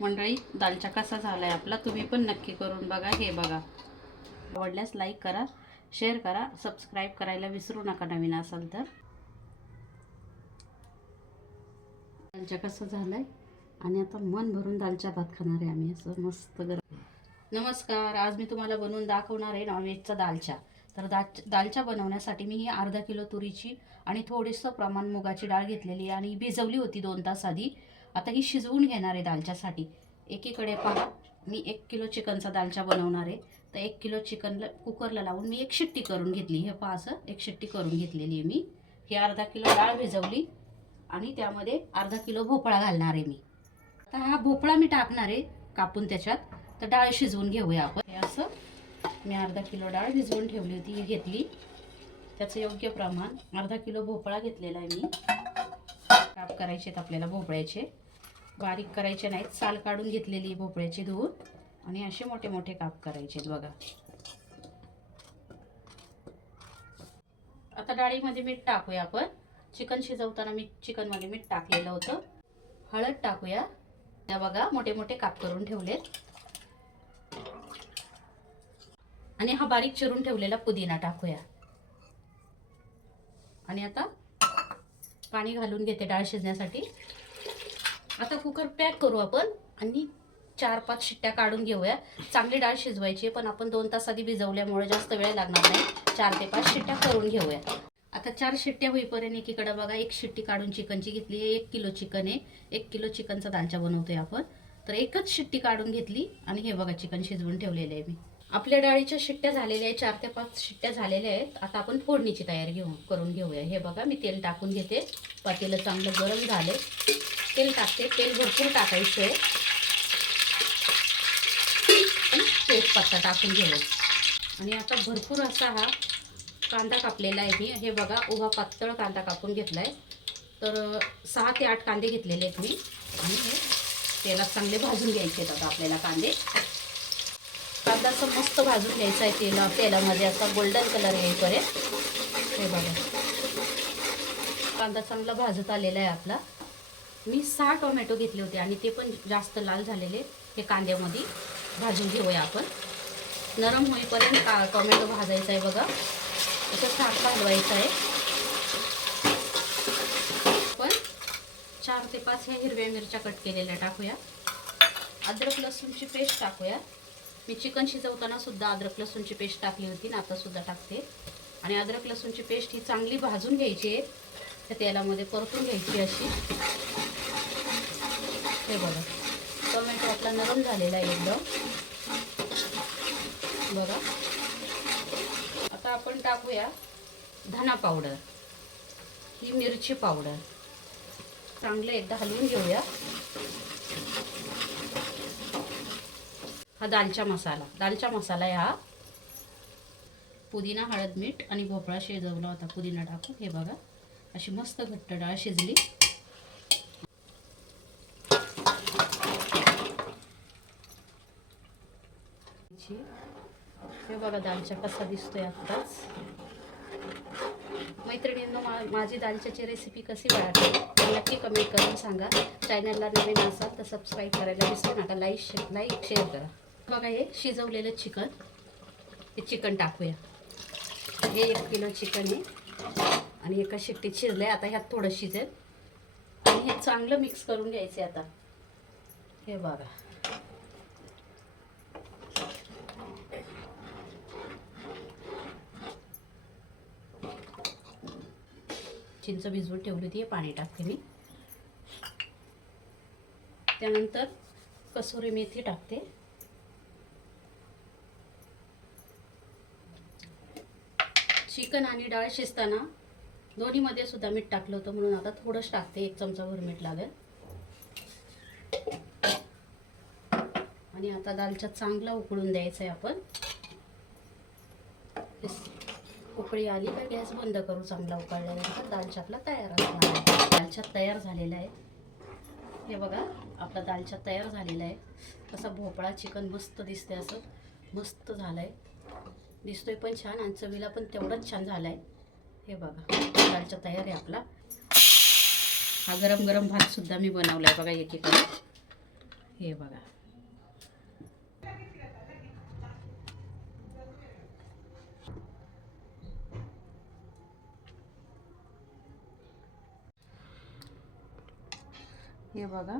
मंडळी, दालचा कसा झालाय आपला तुम्ही पण नक्की करून बघा. हे बघा, आवडल्यास लाईक करा, शेअर करा, सबस्क्राईब करायला विसरू नका नवीन असाल तर. दालचा कसा झालाय आणि आता मन भरून दालचा भात खाणार आहे आम्ही, असं मस्त गरम. नमस्कार, आज मी तुम्हाला बनवून दाखवणार आहे नॉनव्हेजचा दालचा. तर दालचा बनवण्यासाठी मी ही अर्धा किलो तुरीची आणि थोडंसं प्रमाण मुगाची डाळ घेतलेली आणि भिजवली होती 2 तास आधी. आता ही शिजवून घेणार आहे दालच्यासाठी. एकीकडे पहा, मी 1 किलो चिकनचा दालचा बनवणार आहे. तर 1 किलो चिकनला कुकरला लावून मी एक शिट्टी करून घेतली. हे पहा, असं एक शिट्टी करून घेतलेली आहे मी. ही अर्धा किलो डाळ भिजवली आणि त्यामध्ये अर्धा किलो भोपळा घालणार आहे मी. आता हा भोपळा मी टाकणार आहे कापून त्याच्यात. तर डाळ शिजवून घेऊया आपण. हे असं मी अर्धा किलो डाळ भिजवून ठेवली होती, ही घेतली. त्याचं योग्य प्रमाण अर्धा किलो भोपळा घेतलेला आहे मी. काप करायचे आहेत आपल्याला भोपळ्याचे, बारीक करायचे नाहीत. साल काढून घेतलेली भोपळ्याची धुवून आणि असे मोठे मोठे काप करायचे आहेत बघा. आता डाळीमध्ये मीठ टाकूया आपण. चिकन शिजवताना मी चिकनमध्ये मीठ टाकलेलं होतं. हळद टाकूया. त्या बघा मोठे मोठे काप करून ठेवलेत. आणि हा बारीक चिरून ठेवलेला पुदिना टाकूया. आणि आता पाणी घालून घेते डाळ शिजण्यासाठी. आता कुकर पॅक करू आपण आणि 4-5 शिट्ट्या काढून घेऊया. चांगली डाळ शिजवायची, पण आपण 2 तास आधी भिजवल्यामुळे जास्त वेळ लागणार नाही. 4 ते 5 शिट्ट्या करून घेऊया. आता 4 शिट्ट्या होईपर्यंत एकीकडे बघा एक शिट्टी काढून चिकनची घेतली आहे. 1 किलो चिकन आहे. 1 किलो चिकनचा दालचा बनवतोय आपण. तर एकच शिट्टी काढून घेतली आणि हे बघा चिकन शिजवून ठेवलेले आहे मी. आपल्या डाळीच्या शिट्ट्या झालेल्या आहेत, 4 ते 5 शिट्ट्या झालेल्या आहेत. आता आपण फोडणीची तयारी करून घेऊया. हे बघा मी तेल टाकून घेते. पातेलं चांगलं गरम झाले. तेल टाकते. तेल भरपूर टाकायचं आहे. तेजपत्ता टाकून घेऊया. आणि आता भरपूर असा हा कांदा कापलेला आहे मी. हे बघा उभा पातळ कांदा कापून घेतला आहे. तर 6 ते 8 कांदे घेतलेले आहेत मी. आणि हे तेलात चांगले भाजून घ्यायचे आहेत आता आपल्याला कांदे. कांदा असं मस्त भाजून घ्यायचा आहे तेलामध्ये, असा गोल्डन कलर येईपर्यंत. हे बघा कांदा चांगला भाजत आलेला आहे आपला. मी 6 टोमॅटो घेतले होते आणि ते पण जास्त लाल झालेले. हे कांद्यामध्ये भाजून घेऊया आपण. नरम होईपर्यंत टोमॅटो भाजायचा आहे बघा. असं सारखं हलवायचं आहे. पण 4 ते 5 ह्या हिरव्या मिरच्या कट केलेल्या टाकूया. अद्रक लसूणची पेस्ट टाकूया. मी चिकन शिजवताना सुद्धा अद्रक लसूणची पेस्ट टाकली होती ना, आता सुद्धा टाकते. आणि अद्रक लसूणची पेस्ट ही चांगली भाजून घ्यायची आहे. त्या तेलामध्ये परतून घ्यायची अशी. हे बघा टोमॅटो आपला नरम झालेला आहे एकदम बघा. आता आपण टाकूया धना पावडर, ही मिरची पावडर. चांगलं एकदा हलवून घेऊया. हा दालचा मसाला आहे हा. पुदिना, हळद, मीठ आणि भोपळा शिजवला होता पुदिना टाकून. हे बघा अशी मस्त घट्ट डाळ शिजली. हे बघा दालचा कसा दिसतोय आत्ताच. मैत्रिणींनो, माझी दालच्याची रेसिपी कशी वाटली नक्की कमेंट करून सांगा. चॅनलला नवीन असाल तर सबस्क्राईब करायला विसरू नका. लाईक शेअर करा. बघा हे शिजवलेलं चिकन, हे चिकन टाकूया. हे 1 किलो चिकन आहे आणि एका शिट्टीत शिजलं आहे. आता ह्यात थोडं शिजेल आणि हे चांगलं मिक्स करून घ्यायचं आता. हे बघा चिंच भिजवून ठेवली होती, पाणी टाकते मी. त्यानंतर कसुरी मेथी टाकते. चिकन आणि डाळ शिजताना दोन्हीमध्ये सुद्धा मीठ टाकलं होतं, म्हणून आता थोडंच टाकते. 1 चमचाभर मीठ लागेल. आणि आता दालचा चांगला उकळून द्यायचा आहे आपण. उकळी आली का गॅस बंद करू. चांगला उकळल्यानंतर दालचा आपला तयार असणार. दालचा तयार झालेला आहे. हे बघा आपला दालचा तयार झालेला आहे. असा भोपळा चिकन मस्त दिसते, असं मस्त झालं आहे. दिसतोय पण छान आणि चवीला पण तेवढंच छान झालं आहे. हे बघा दालचा तयार आहे आपला. हा गरम गरम भात सुद्धा मी बनवला आहे बघा एकीकडे. हे बघा, हे बघा